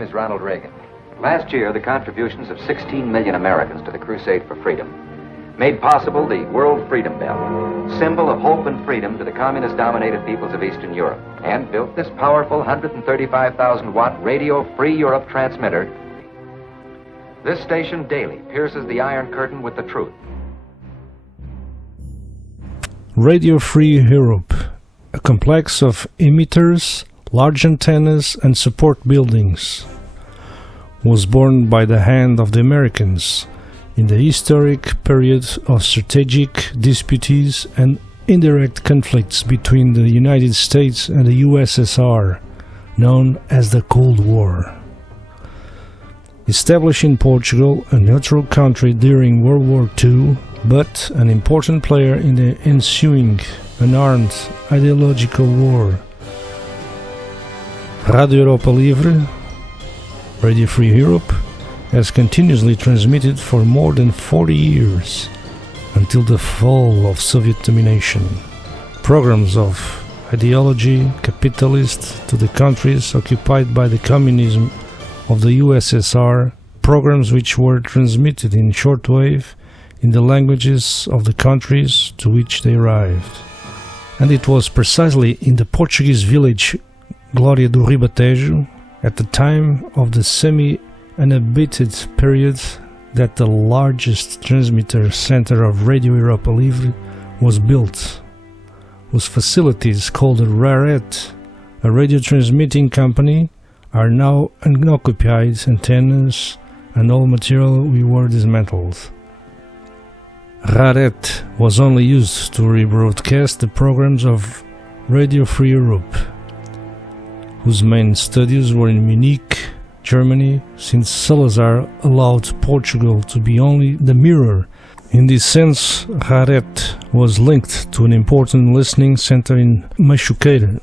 name is Ronald Reagan. Last year, the contributions of 16 million Americans to the Crusade for Freedom made possible the World Freedom Bell, symbol of hope and freedom to the communist-dominated peoples of Eastern Europe, and built this powerful 135,000-watt Radio Free Europe transmitter. This station daily pierces the Iron Curtain with the truth. Radio Free Europe, a complex of emitters, large antennas and support buildings, was born by the hand of the Americans in the historic period of strategic disputes and indirect conflicts between the United States and the USSR, known as the Cold War. Established in Portugal, a neutral country during World War II, but an important player in the ensuing unarmed ideological war, Radio Europa Livre, Radio Free Europe, has continuously transmitted for more than 40 years, until the fall of Soviet domination. Programs of ideology capitalist to the countries occupied by the communism of the USSR, programs which were transmitted in shortwave in the languages of the countries to which they arrived. And it was precisely in the Portuguese village Glória do Ribatejo, at the time of the semi-uninhabited period, that the largest transmitter center of Radio Europa Livre was built, whose facilities, called RARET, a radio transmitting company, are now unoccupied antennas and all material we were dismantled. RARET was only used to rebroadcast the programs of Radio Free Europe, whose main studios were in Munich, Germany, since Salazar allowed Portugal to be only the mirror. In this sense, RARET was linked to an important listening center in Machuqueira,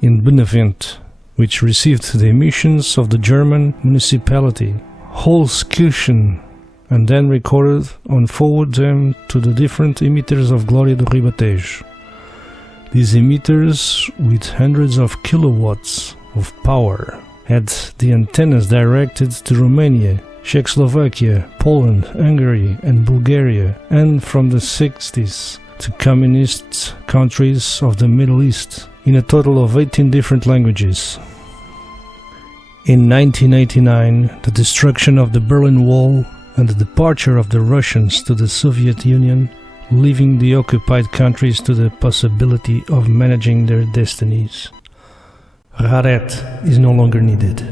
in Benavente, which received the emissions of the German municipality, Holzkirchen, and then recorded and forwarded them to the different emitters of Glória do Ribatejo. These emitters, with hundreds of kilowatts of power, had the antennas directed to Romania, Czechoslovakia, Poland, Hungary and Bulgaria, and from the 60s to communist countries of the Middle East, in a total of 18 different languages. In 1989, the destruction of the Berlin Wall and the departure of the Russians to the Soviet Union, leaving the occupied countries to the possibility of managing their destinies. RARET is no longer needed.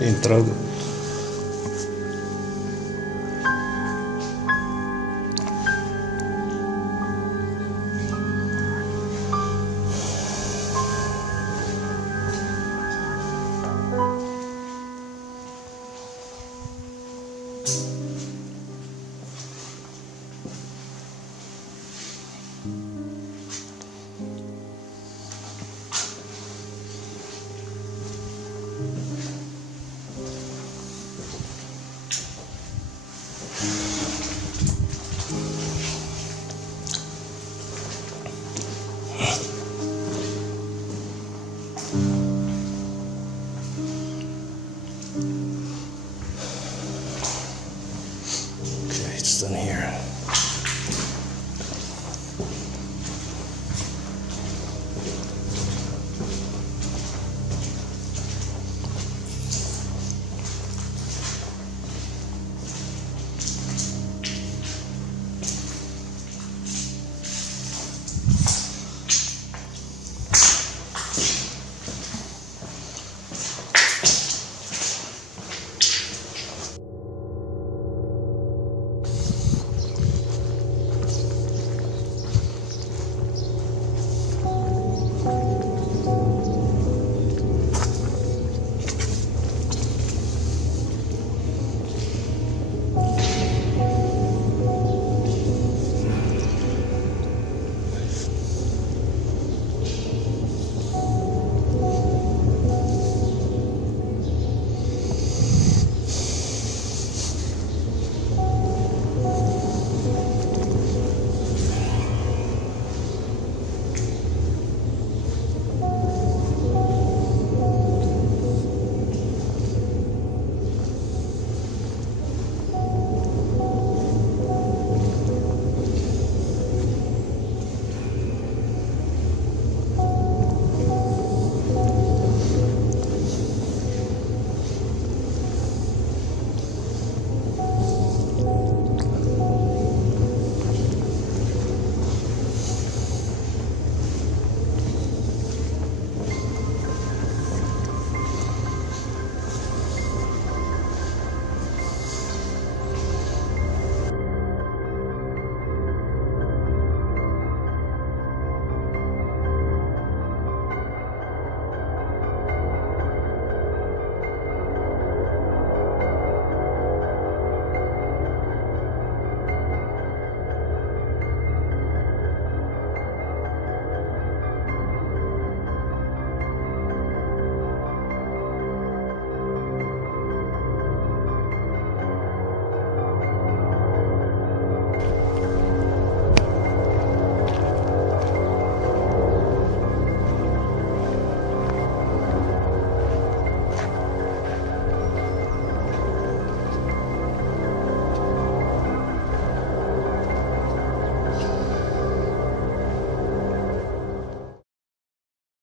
Entrada.